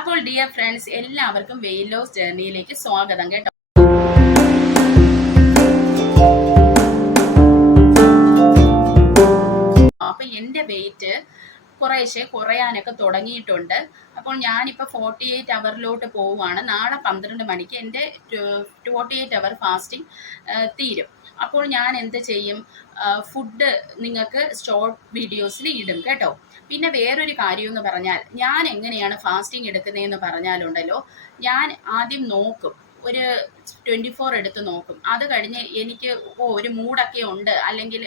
അപ്പോൾ dear friends, എല്ലാവർക്കും weight loss ജേർണിയിലേക്ക് സ്വാഗതം കേട്ടോ. അപ്പൊ എൻ്റെ വെയിറ്റ് കുറേശ്ശെ കുറയാനൊക്കെ തുടങ്ങിയിട്ടുണ്ട്. അപ്പോൾ ഞാനിപ്പോൾ 48 അവറിലോട്ട് പോവുകയാണ്. നാളെ 12 മണിക്ക് എൻ്റെ 48 അവർ ഫാസ്റ്റിംഗ് തീരും. അപ്പോൾ ഞാൻ എന്ത് ചെയ്യും, ഫുഡ് നിങ്ങൾക്ക് ഷോർട്ട് വീഡിയോസിൽ ഇടും കേട്ടോ. പിന്നെ വേറൊരു കാര്യം എന്ന് പറഞ്ഞാൽ, ഞാൻ എങ്ങനെയാണ് ഫാസ്റ്റിംഗ് എടുക്കുന്നതെന്ന് പറഞ്ഞാലുണ്ടല്ലോ, ഞാൻ ആദ്യം നോക്കും, ഒരു 24 എടുത്ത് നോക്കും. അത് കഴിഞ്ഞ് എനിക്ക് ഒരു മൂഡൊക്കെ ഉണ്ട്, അല്ലെങ്കിൽ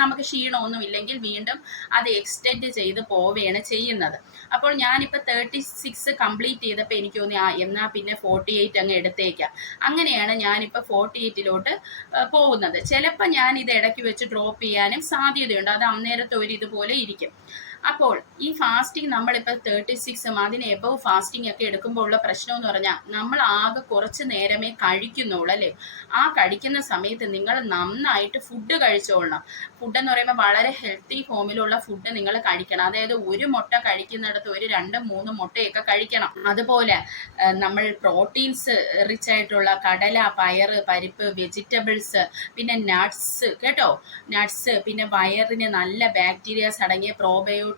നമുക്ക് ക്ഷീണമൊന്നും ഇല്ലെങ്കിൽ വീണ്ടും അത് എക്സ്റ്റെൻഡ് ചെയ്ത് പോവുകയാണ് ചെയ്യുന്നത്. അപ്പോൾ ഞാനിപ്പോൾ 36 കംപ്ലീറ്റ് ചെയ്തപ്പോൾ എനിക്ക് തോന്നി എന്നാൽ പിന്നെ 48 അങ്ങ് എടുത്തേക്കാം. അങ്ങനെയാണ് ഞാനിപ്പോൾ 48ലോട്ട് പോകുന്നത്. ചിലപ്പോൾ ഞാൻ ഇത് ഇടയ്ക്ക് വെച്ച് ഡ്രോപ്പ് ചെയ്യാനും സാധ്യതയുണ്ട്. അത് അന്നേരത്തെ ഒരു ഇതുപോലെ ഇരിക്കും. അപ്പോൾ ഈ ഫാസ്റ്റിംഗ് നമ്മളിപ്പോൾ 36 അതിന് എബവ് ഫാസ്റ്റിംഗ് ഒക്കെ എടുക്കുമ്പോൾ ഉള്ള പ്രശ്നം എന്ന് പറഞ്ഞാൽ, നമ്മൾ ആകെ കുറച്ച് നേരമേ കഴിക്കുന്നുള്ളൂ അല്ലേ. ആ കഴിക്കുന്ന സമയത്ത് നിങ്ങൾ നന്നായിട്ട് ഫുഡ് കഴിച്ചോളണം. ഫുഡ് എന്ന് പറയുമ്പോൾ വളരെ ഹെൽത്തി ഫോമിലുള്ള ഫുഡ് നിങ്ങൾ കഴിക്കണം. അതായത് ഒരു മുട്ട കഴിക്കുന്നിടത്ത് ഒരു 2-3 മുട്ടയൊക്കെ കഴിക്കണം. അതുപോലെ നമ്മൾ പ്രോട്ടീൻസ് റിച്ച് ആയിട്ടുള്ള കടല, പയറ്, പരിപ്പ്, വെജിറ്റബിൾസ്, പിന്നെ നട്ട്സ് കേട്ടോ, നട്ട്സ്, പിന്നെ വയറിന് നല്ല ബാക്ടീരിയാസ് അടങ്ങിയ probiotic,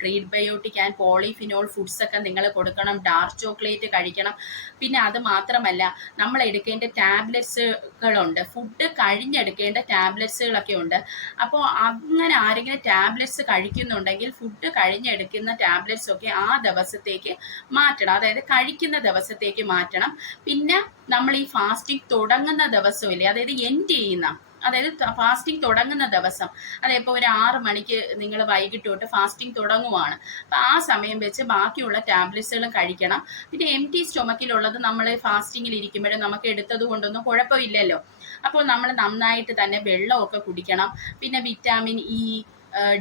prebiotic and polyphenol foods ഒക്കെ നിങ്ങൾ കൊടുക്കണം. ഡാർക്ക് ചോക്ലേറ്റ് കഴിക്കണം. പിന്നെ അത് മാത്രമല്ല, നമ്മൾ എടുക്കേണ്ട ടാബ്ലറ്റ്സുകളുണ്ട്, ഫുഡ് കഴിഞ്ഞെടുക്കേണ്ട ടാബ്ലറ്റ്സുകളൊക്കെ ഉണ്ട്. അപ്പോൾ അങ്ങനെ ആരെങ്കിലും ടാബ്ലറ്റ്സ് കഴിക്കുന്നുണ്ടെങ്കിൽ ഫുഡ് കഴിഞ്ഞെടുക്കുന്ന ടാബ്ലറ്റ്സ് ഒക്കെ ആ ദിവസത്തേക്ക് മാറ്റണം. അതായത് കഴിക്കുന്ന ദിവസത്തേക്ക് മാറ്റണം. പിന്നെ നമ്മൾ ഈ ഫാസ്റ്റിംഗ് തുടങ്ങുന്ന ദിവസമില്ലേ, അതായത് എൻഡ് ചെയ്യുന്ന, അതായത് ഫാസ്റ്റിംഗ് തുടങ്ങുന്ന ദിവസം, അതായത് ഒരു 6 മണിക്ക് നിങ്ങൾ വൈകിട്ട് തൊട്ട് ഫാസ്റ്റിംഗ് തുടങ്ങുവാണ്. അപ്പം ആ സമയം വെച്ച് ബാക്കിയുള്ള ടാബ്ലറ്റ്സുകളും കഴിക്കണം. പിന്നെ എംപ്റ്റി സ്റ്റൊമക്കിലുള്ളത് നമ്മൾ ഫാസ്റ്റിങ്ങിൽ ഇരിക്കുമ്പോഴും നമുക്ക് എടുത്തത് കൊണ്ടൊന്നും കുഴപ്പമില്ലല്ലോ. അപ്പോൾ നമ്മൾ നന്നായിട്ട് തന്നെ വെള്ളമൊക്കെ കുടിക്കണം. പിന്നെ വിറ്റാമിൻ ഇ,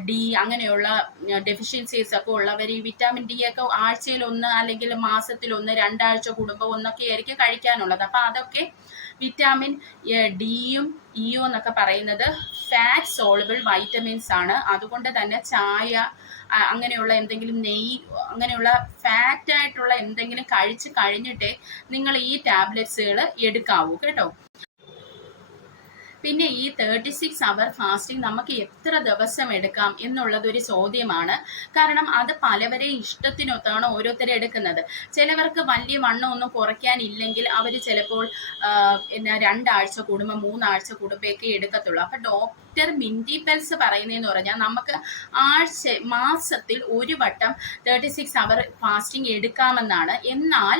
ഡി അങ്ങനെയുള്ള ഡെഫിഷ്യൻസീസ് ഒക്കെ ഉള്ളവർ ഈ വിറ്റാമിൻ ഡി ഒക്കെ ആഴ്ചയിൽ 1 അല്ലെങ്കിൽ മാസത്തിൽ 1, 2 ആഴ്ച കൂടുമ്പോൾ ഒന്നൊക്കെ ആയിരിക്കും കഴിക്കാനുള്ളത്. അപ്പം അതൊക്കെ വിറ്റാമിൻ ഡിയും ഇയും എന്നൊക്കെ പറയുന്നത് ഫാറ്റ് സോളുബിൾ വൈറ്റമിൻസ് ആണ്. അതുകൊണ്ട് തന്നെ ചായ, അങ്ങനെയുള്ള എന്തെങ്കിലും നെയ്യ്, അങ്ങനെയുള്ള ഫാറ്റ് ആയിട്ടുള്ള എന്തെങ്കിലും കഴിച്ച് കഴിഞ്ഞിട്ടേ നിങ്ങൾ ഈ ടാബ്ലറ്റ്സുകൾ എടുക്കാവൂ കേട്ടോ. പിന്നെ ഈ 36 അവർ ഫാസ്റ്റിംഗ് നമുക്ക് എത്ര ദിവസം എടുക്കാം എന്നുള്ളതൊരു ചോദ്യമാണ്. കാരണം അത് പലവരെയും ഇഷ്ടത്തിനൊത്താണ് ഓരോരുത്തരും എടുക്കുന്നത്. ചിലവർക്ക് വലിയ വണ്ണം ഒന്നും കുറയ്ക്കാനില്ലെങ്കിൽ അവർ ചിലപ്പോൾ 2 ആഴ്ച കൂടുമ്പോൾ 3 ആഴ്ച കൂടുമ്പോഴൊക്കെ എടുക്കത്തുള്ളൂ. അപ്പം ഡോക്ടർ മിൻഡി പെൽസ് പറയുന്നതെന്ന് പറഞ്ഞാൽ, നമുക്ക് മാസത്തിൽ ഒരു വട്ടം 36 അവർ ഫാസ്റ്റിംഗ് എടുക്കാമെന്നാണ്. എന്നാൽ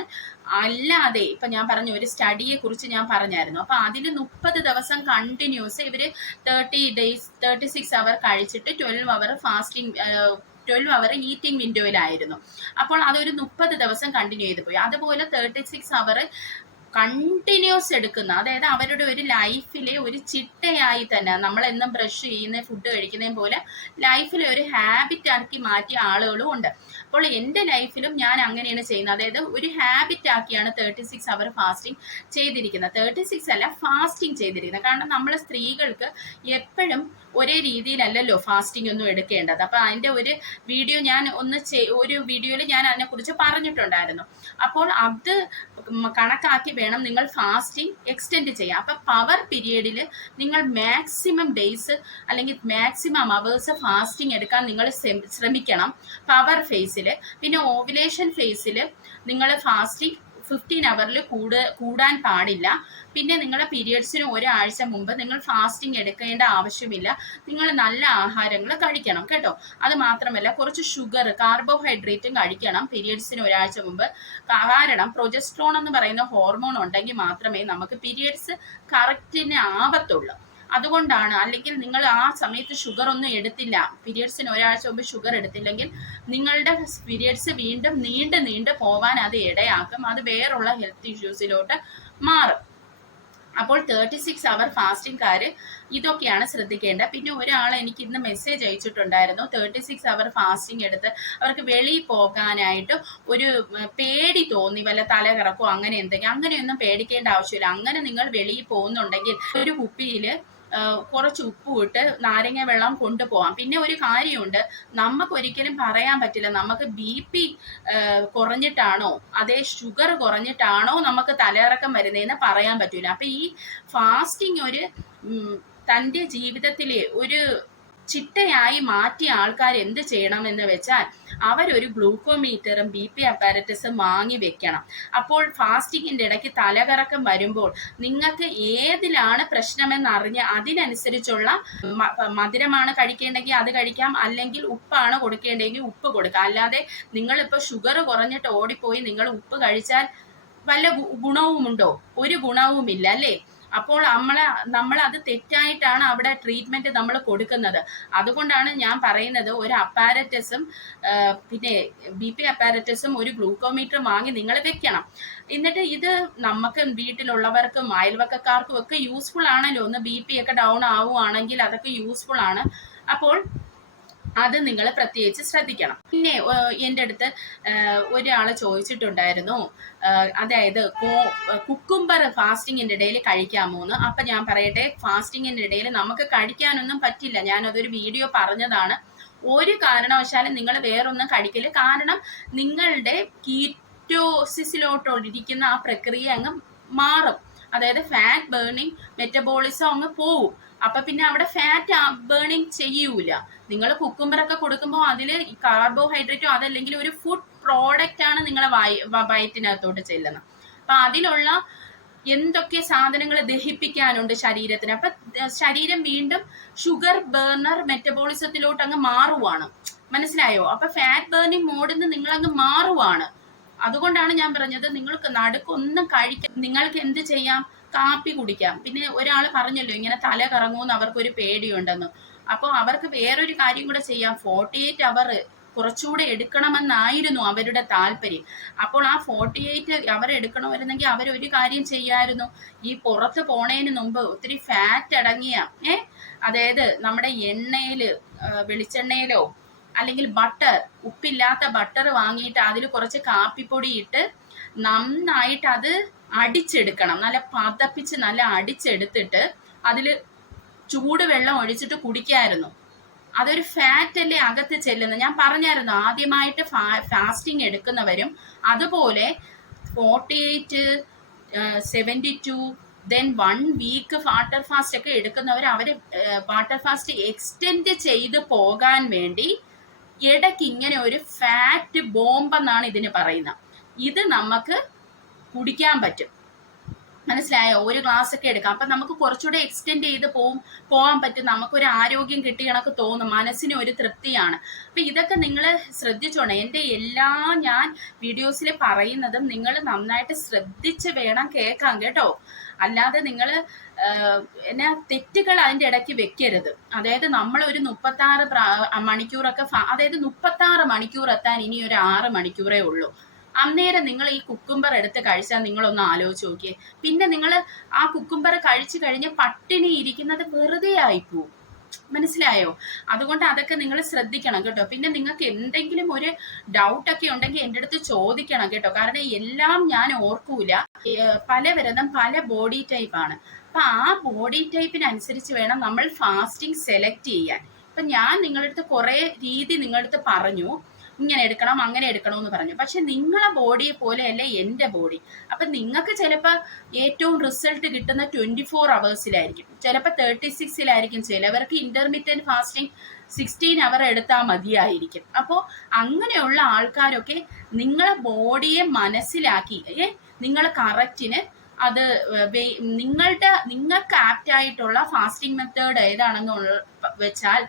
അല്ലാതെ ഇപ്പൊ ഞാൻ പറഞ്ഞ ഒരു സ്റ്റഡിയെ കുറിച്ച് ഞാൻ പറഞ്ഞായിരുന്നു. അപ്പൊ അതിൽ 30 ദിവസം കണ്ടിന്യൂസ് ഇവര് 36 അവർ കഴിച്ചിട്ട് 12 അവർ ഫാസ്റ്റിംഗ്, 12 അവർ ഈറ്റിംഗ് വിൻഡോയിലായിരുന്നു. അപ്പോൾ അതൊരു 30 ദിവസം കണ്ടിന്യൂ ചെയ്ത് പോയി. അതുപോലെ 36 അവർ കണ്ടിന്യൂസ് എടുക്കുന്ന, അതായത് അവരുടെ ഒരു ലൈഫിലെ ഒരു ചിട്ടയായി തന്നെ, നമ്മളെന്നും ബ്രഷ് ചെയ്യുന്ന, ഫുഡ് കഴിക്കുന്നതും പോലെ ലൈഫിലെ ഒരു ഹാബിറ്റ് ആക്കി മാറ്റിയ ആളുകളും ഉണ്ട്. അപ്പോൾ എൻ്റെ ലൈഫിലും ഞാൻ അങ്ങനെയാണ് ചെയ്യുന്നത്. അതായത് ഒരു ഹാബിറ്റ് ആക്കിയാണ് 36 അവർ ഫാസ്റ്റിംഗ് ചെയ്തിരിക്കുന്നത്. 36 അല്ല, ഫാസ്റ്റിംഗ് ചെയ്തിരിക്കുന്നത്. കാരണം നമ്മൾ സ്ത്രീകൾക്ക് എപ്പോഴും ഒരേ രീതിയിലല്ലല്ലോ ഫാസ്റ്റിംഗ് ഒന്നും എടുക്കേണ്ടത്. അപ്പം അതിൻ്റെ ഒരു വീഡിയോ ഞാൻ ഒരു വീഡിയോയിൽ ഞാൻ അതിനെക്കുറിച്ച് പറഞ്ഞിട്ടുണ്ടായിരുന്നു. അപ്പോൾ അത് കണക്കാക്കി വേണം നിങ്ങൾ ഫാസ്റ്റിംഗ് എക്സ്റ്റെൻഡ് ചെയ്യാം. അപ്പം പവർ പീരിയഡിൽ നിങ്ങൾ മാക്സിമം ഡേയ്സ് അല്ലെങ്കിൽ മാക്സിമം അവേഴ്സ് ഫാസ്റ്റിംഗ് എടുക്കാൻ നിങ്ങൾ ശ്രമിക്കണം പവർ ഫേസിൽ. പിന്നെ ഓവുലേഷൻ ഫേസിൽ നിങ്ങൾ ഫാസ്റ്റിംഗ് 15 അവറിൽ കൂടാൻ പാടില്ല. പിന്നെ നിങ്ങളുടെ പീരിയഡ്സിന് ഒരാഴ്ച മുമ്പ് നിങ്ങൾ ഫാസ്റ്റിംഗ് എടുക്കേണ്ട ആവശ്യമില്ല. നിങ്ങൾ നല്ല ആഹാരങ്ങൾ കഴിക്കണം കേട്ടോ. അത് മാത്രമല്ല, കുറച്ച് ഷുഗർ, കാർബോഹൈഡ്രേറ്റും കഴിക്കണം പീരിയഡ്സിന് ഒരാഴ്ച മുമ്പ്. കാരണം പ്രൊജസ്ട്രോൺ എന്ന് പറയുന്ന ഹോർമോൺ ഉണ്ടെങ്കിൽ മാത്രമേ നമുക്ക് പീരിയഡ്സ് കറക്റ്റിന് ആവത്തുള്ളൂ. അതുകൊണ്ടാണ്. അല്ലെങ്കിൽ നിങ്ങൾ ആ സമയത്ത് ഷുഗർ ഒന്നും എടുത്തില്ല, പീരിയഡ്സിന് ഒരാഴ്ച മുമ്പ് ഷുഗർ എടുത്തില്ലെങ്കിൽ നിങ്ങളുടെ പീരിയഡ്സ് വീണ്ടും നീണ്ട് പോവാൻ അത് ഇടയാക്കും. അത് വേറുള്ള ഹെൽത്ത് ഇഷ്യൂസിലോട്ട് മാറും. അപ്പോൾ 36 അവർ ഫാസ്റ്റിംഗ്കാർ ഇതൊക്കെയാണ് ശ്രദ്ധിക്കേണ്ടത്. പിന്നെ ഒരാൾ എനിക്ക് ഇന്ന് മെസ്സേജ് അയച്ചിട്ടുണ്ടായിരുന്നു, 36 അവർ ഫാസ്റ്റിംഗ് എടുത്ത് അവർക്ക് വെളിയിൽ പോകാനായിട്ട് ഒരു പേടി തോന്നി, വല്ല തലകറക്കോ അങ്ങനെ എന്തെങ്കിലും. അങ്ങനെയൊന്നും പേടിക്കേണ്ട ആവശ്യമില്ല. അങ്ങനെ നിങ്ങൾ വെളിയിൽ പോകുന്നുണ്ടെങ്കിൽ ഒരു കുപ്പിയിൽ കുറച്ച് ഉപ്പും ഇട്ട് നാരങ്ങ വെള്ളം കൊണ്ടുപോകാം. പിന്നെ ഒരു കാര്യമുണ്ട്, നമുക്ക് ഒരിക്കലും പറയാൻ പറ്റില്ല നമുക്ക് BP കുറഞ്ഞിട്ടാണോ അതേ ഷുഗർ കുറഞ്ഞിട്ടാണോ നമുക്ക് തലയിറക്കം വരുന്നതെന്ന് പറയാൻ പറ്റൂല. അപ്പൊ ഈ ഫാസ്റ്റിംഗ് ഒരു തൻ്റെ ജീവിതത്തിലെ ഒരു ചിട്ടയായി മാറ്റിയ ആൾക്കാർ എന്ത് ചെയ്യണമെന്ന് വെച്ചാൽ അവരൊരു ഗ്ലൂക്കോമീറ്ററും BP അപ്പാരറ്റസും വാങ്ങി വെക്കണം. അപ്പോൾ ഫാസ്റ്റിങ്ങിന്റെ ഇടയ്ക്ക് തലകറക്കം വരുമ്പോൾ നിങ്ങൾക്ക് ഏതിലാണ് പ്രശ്നമെന്ന് അറിഞ്ഞ് അതിനനുസരിച്ചുള്ള മധുരമാണ് കഴിക്കേണ്ടെങ്കിൽ അത് കഴിക്കാം, അല്ലെങ്കിൽ ഉപ്പാണ് കൊടുക്കേണ്ടെങ്കിൽ ഉപ്പ് കൊടുക്കാം. അല്ലാതെ നിങ്ങളിപ്പോൾ ഷുഗർ കുറഞ്ഞിട്ട് ഓടിപ്പോയി നിങ്ങൾ ഉപ്പ് കഴിച്ചാൽ വല്ല ഗുണവുമുണ്ടോ? ഒരു ഗുണവുമില്ല അല്ലേ? അപ്പോൾ നമ്മൾ അത് തെറ്റായിട്ടാണ് അവിടെ ട്രീറ്റ്മെന്റ് നമ്മൾ കൊടുക്കുന്നത്. അതുകൊണ്ടാണ് ഞാൻ പറയുന്നത് ഒരു അപ്പാരറ്റസും പിന്നെ BP അപ്പാരറ്റസും ഒരു ഗ്ലൂക്കോമീറ്റർ വാങ്ങി നിങ്ങൾ വെക്കണം. എന്നിട്ട് ഇത് നമുക്ക് വീട്ടിലുള്ളവർക്കും അയൽവക്കക്കാർക്കും ഒക്കെ യൂസ്ഫുൾ ആണല്ലോ. ഒന്ന് BP ഒക്കെ ഡൗൺ ആവുകയാണെങ്കിൽ അതൊക്കെ യൂസ്ഫുൾ ആണ്. അപ്പോൾ അത് നിങ്ങൾ പ്രത്യേകിച്ച് ശ്രദ്ധിക്കണം. പിന്നെ എൻ്റെ അടുത്ത് ഒരാൾ ചോദിച്ചിട്ടുണ്ടായിരുന്നു, അതായത് കുക്കുംബർ ഫാസ്റ്റിങ്ങിൻ്റെ ഇടയിൽ കഴിക്കാമോ എന്ന്. അപ്പം ഞാൻ പറയട്ടെ, ഫാസ്റ്റിങ്ങിൻ്റെ ഇടയിൽ നമുക്ക് കഴിക്കാനൊന്നും പറ്റില്ല. ഞാനതൊരു വീഡിയോ പറഞ്ഞതാണ്. ഒരു കാരണവശാലും നിങ്ങൾ വേറൊന്നും കഴിക്കില്ല. കാരണം നിങ്ങളുടെ കീറ്റോസിസിലോട്ടിരിക്കുന്ന ആ പ്രക്രിയ അങ്ങ് മാറും. അതായത് ഫാറ്റ് ബേണിംഗ് മെറ്റബോളിസം അങ്ങ് പോവും. അപ്പൊ പിന്നെ അവിടെ ഫാറ്റ് ബേണിംഗ് ചെയ്യൂല. നിങ്ങൾ കുക്കുംബറൊക്കെ കൊടുക്കുമ്പോൾ അതിൽ കാർബോഹൈഡ്രേറ്റോ അതല്ലെങ്കിൽ ഒരു ഫുഡ് പ്രോഡക്റ്റ് ആണ് നിങ്ങളെ വയറ്റിനകത്തോട്ട് ചെല്ലുന്നത്. അപ്പൊ അതിലുള്ള എന്തൊക്കെ സാധനങ്ങൾ ദഹിപ്പിക്കാനുണ്ട് ശരീരത്തിന്. അപ്പൊ ശരീരം വീണ്ടും ഷുഗർ ബേർണർ മെറ്റബോളിസത്തിലോട്ട് അങ്ങ് മാറുവാണ്. മനസ്സിലായോ? അപ്പൊ ഫാറ്റ് ബേർണിംഗ് മോഡിൽ നിന്ന് നിങ്ങളങ്ങ് മാറുവാണ്. അതുകൊണ്ടാണ് ഞാൻ പറഞ്ഞത് നിങ്ങൾക്ക് നടുക്കൊന്നും കഴിക്കാം. നിങ്ങൾക്ക് എന്ത് ചെയ്യാം? കാപ്പി കുടിക്കാം. പിന്നെ ഒരാൾ പറഞ്ഞല്ലോ ഇങ്ങനെ തല കറങ്ങുമെന്ന് അവർക്കൊരു പേടിയുണ്ടെന്ന്. അപ്പോൾ അവർക്ക് വേറൊരു കാര്യം കൂടെ ചെയ്യാം. 48 അവർ കുറച്ചുകൂടെ എടുക്കണമെന്നായിരുന്നു അവരുടെ താല്പര്യം. അപ്പോൾ ആ 48 അവർ എടുക്കണമായിരുന്നെങ്കിൽ അവരൊരു കാര്യം ചെയ്യായിരുന്നു. ഈ പുറത്ത് പോണതിന് മുമ്പ് ഒത്തിരി ഫാറ്റ് അടങ്ങിയ അതായത് നമ്മുടെ എണ്ണയില് വെളിച്ചെണ്ണയിലോ അല്ലെങ്കിൽ ബട്ടർ, ഉപ്പില്ലാത്ത ബട്ടർ വാങ്ങിയിട്ട് അതിൽ കുറച്ച് കാപ്പിപ്പൊടി ഇട്ട് നന്നായിട്ട് അത് അടിച്ചെടുക്കണം. നല്ല പതപ്പിച്ച് നല്ല അടിച്ചെടുത്തിട്ട് അതിൽ ചൂടുവെള്ളം ഒഴിച്ചിട്ട് കുടിക്കായിരുന്നു. അതൊരു ഫാറ്റ് അല്ലേ അകത്ത് ചെല്ലുന്നത്. ഞാൻ പറഞ്ഞായിരുന്നു ആദ്യമായിട്ട് ഫാസ്റ്റിംഗ് എടുക്കുന്നവരും അതുപോലെ 48, 72 ദെൻ 1 വീക്ക് വാട്ടർ ഫാസ്റ്റ് ഒക്കെ എടുക്കുന്നവർ അവർ വാട്ടർ ഫാസ്റ്റ് എക്സ്റ്റെൻഡ് ചെയ്ത് പോകാൻ വേണ്ടി ഇടയ്ക്ക് ഇങ്ങനെ ഒരു ഫാറ്റ് ബോംബ് എന്നാണ് ഇതിന് പറയുന്നത്. ഇത് നമുക്ക് കുടിക്കാൻ പറ്റും. മനസ്സിലായോ? ഒരു ഗ്ലാസ് ഒക്കെ എടുക്കാം. അപ്പൊ നമുക്ക് കുറച്ചുകൂടെ എക്സ്റ്റെൻഡ് ചെയ്ത് പോകാൻ പറ്റും. നമുക്കൊരു ആരോഗ്യം കിട്ടിയ കണക്ക് തോന്നും, മനസ്സിന് ഒരു തൃപ്തിയാണ്. അപ്പൊ ഇതൊക്കെ നിങ്ങൾ ശ്രദ്ധിച്ചോണം. എൻ്റെ എല്ലാ ഞാൻ വീഡിയോസിൽ പറയുന്നതും നിങ്ങൾ നന്നായിട്ട് ശ്രദ്ധിച്ച് വേണം കേൾക്കാൻ കേട്ടോ. അല്ലാതെ നിങ്ങൾ എന്നാ തെറ്റുകൾ അതിൻ്റെ ഇടയ്ക്ക് വെക്കരുത്. അതായത് നമ്മൾ ഒരു 36 മണിക്കൂറൊക്കെ അതായത് 36 മണിക്കൂർ എത്താൻ ഇനി ഒരു 6 മണിക്കൂറേ ഉള്ളൂ. അന്നേരം നിങ്ങൾ ഈ കുക്കുംബർ എടുത്ത് കഴിച്ചാൽ നിങ്ങളൊന്ന് ആലോചിച്ച് നോക്കിയേ. പിന്നെ നിങ്ങൾ ആ കുക്കുംബർ കഴിച്ചു കഴിഞ്ഞ് പട്ടിണി ഇരിക്കുന്നത് വെറുതെ ആയിപ്പോവും. മനസ്സിലായോ? അതുകൊണ്ട് അതൊക്കെ നിങ്ങൾ ശ്രദ്ധിക്കണം കേട്ടോ. പിന്നെ നിങ്ങൾക്ക് എന്തെങ്കിലും ഒരു ഡൗട്ടൊക്കെ ഉണ്ടെങ്കിൽ എൻ്റെ അടുത്ത് ചോദിക്കണം കേട്ടോ. കാരണം എല്ലാം ഞാൻ ഓർക്കൂല. പലവരതും പല ബോഡി ടൈപ്പാണ്. അപ്പൊ ആ ബോഡി ടൈപ്പിനനുസരിച്ച് വേണം നമ്മൾ ഫാസ്റ്റിംഗ് സെലക്ട് ചെയ്യാൻ. ഇപ്പൊ ഞാൻ നിങ്ങളുടെ അടുത്ത് കുറെ രീതി നിങ്ങളുടെ അടുത്ത് പറഞ്ഞു, ഇങ്ങനെ എടുക്കണം അങ്ങനെ എടുക്കണം എന്ന് പറഞ്ഞു. പക്ഷെ നിങ്ങളെ ബോഡിയെ പോലെയല്ല എൻ്റെ ബോഡി. അപ്പൊ നിങ്ങൾക്ക് ചിലപ്പോൾ ഏറ്റവും റിസൾട്ട് കിട്ടുന്ന 24 hours ചിലപ്പോൾ 36 ചിലവർക്ക് ഇന്റർമീഡിയറ്റ് ഫാസ്റ്റിംഗ് 16 hours എടുത്താൽ മതിയായിരിക്കും. അപ്പോൾ അങ്ങനെയുള്ള ആൾക്കാരൊക്കെ നിങ്ങളെ ബോഡിയെ മനസ്സിലാക്കി നിങ്ങൾ കറക്റ്റിന് അത് നിങ്ങൾക്ക് ആപ്റ്റ് ആയിട്ടുള്ള ഫാസ്റ്റിംഗ് മെത്തേഡ് ഏതാണെന്ന് വെച്ചാൽ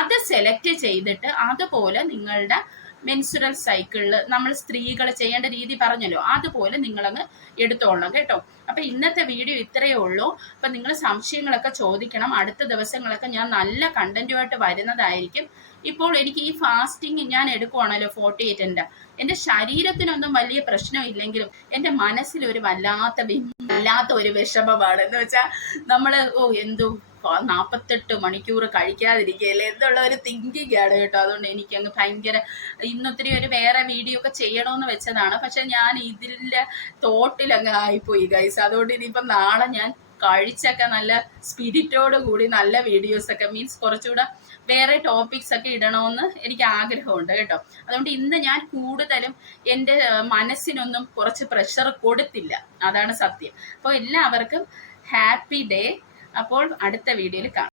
അത് സെലക്ട് ചെയ്തിട്ട് അതുപോലെ നിങ്ങളുടെ മെൻസുറൽ സൈക്കിളിൽ നമ്മൾ സ്ത്രീകൾ ചെയ്യേണ്ട രീതി പറഞ്ഞല്ലോ, അതുപോലെ നിങ്ങളങ്ങ് എടുത്തോളണം കേട്ടോ. അപ്പൊ ഇന്നത്തെ വീഡിയോ ഇത്രയേ ഉള്ളൂ. അപ്പൊ നിങ്ങൾ സംശയങ്ങളൊക്കെ ചോദിക്കണം. അടുത്ത ദിവസങ്ങളൊക്കെ ഞാൻ നല്ല കണ്ടന്റുമായിട്ട് വരുന്നതായിരിക്കും. ഇപ്പോൾ എനിക്ക് ഈ ഫാസ്റ്റിംഗ് ഞാൻ എടുക്കുവാണല്ലോ 48 എൻ്റെ ശരീരത്തിനൊന്നും വലിയ പ്രശ്നമില്ലെങ്കിലും എൻ്റെ മനസ്സിലൊരു വല്ലാത്ത ഒരു വിഷമമാണ്. എന്ന് വെച്ചാൽ നമ്മൾ എന്തോ 48 മണിക്കൂർ കഴിക്കാതിരിക്കുകയല്ലേ എന്നുള്ള ഒരു തിങ്കിങ് ആണ് കേട്ടോ. അതുകൊണ്ട് എനിക്കങ്ങ് ഭയങ്കര ഇന്നൊത്തിരി ഒരു വേറെ വീഡിയോ ഒക്കെ ചെയ്യണമെന്ന് വെച്ചതാണ്. പക്ഷെ ഞാൻ ഇതിൻ്റെ തോട്ടിലങ്ങ് ആയിപ്പോയി ഗൈസ്. അതുകൊണ്ട് ഇനിയിപ്പം നാളെ ഞാൻ കഴിച്ചൊക്കെ നല്ല സ്പിരിറ്റോട് കൂടി നല്ല വീഡിയോസൊക്കെ മീൻസ് കുറച്ചുകൂടെ വേറെ ടോപ്പിക്സ് ഒക്കെ ഇടണമെന്ന് എനിക്ക് ആഗ്രഹമുണ്ട് കേട്ടോ. അതുകൊണ്ട് ഇന്ന് ഞാൻ കൂടുതലും എൻ്റെ മനസ്സിനൊന്നും കുറച്ച് പ്രഷർ കൊടുത്തില്ല, അതാണ് സത്യം. അപ്പോൾ എല്ലാവർക്കും ഹാപ്പി ഡേ. അപ്പോൾ അടുത്ത വീഡിയോയിൽ കാണാം.